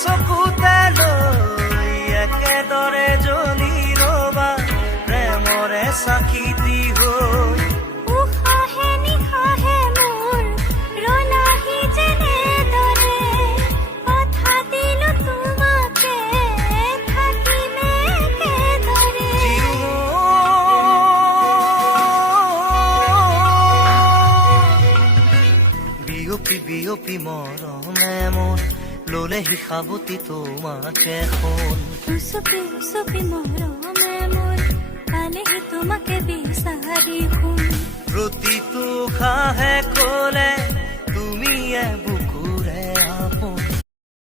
চকুতে লৈ একেদৰে জ্বলি ৰবা প্ৰেমৰে চাকিতি হৈ উশাহে নিশাহে মোৰ ৰলাহি যেনেদৰে কথা দিলো তোমাকে থাকিমে একেদৰে বিয়পি বিয়পি মৰমে মোৰ ললেহি সাৱতি তোমাকে সোণ উচপি উচপি মৰমে মোৰ পালেহি তোমাকে বিচাৰি শুন প্ৰতিটো খাহে কলে তুমি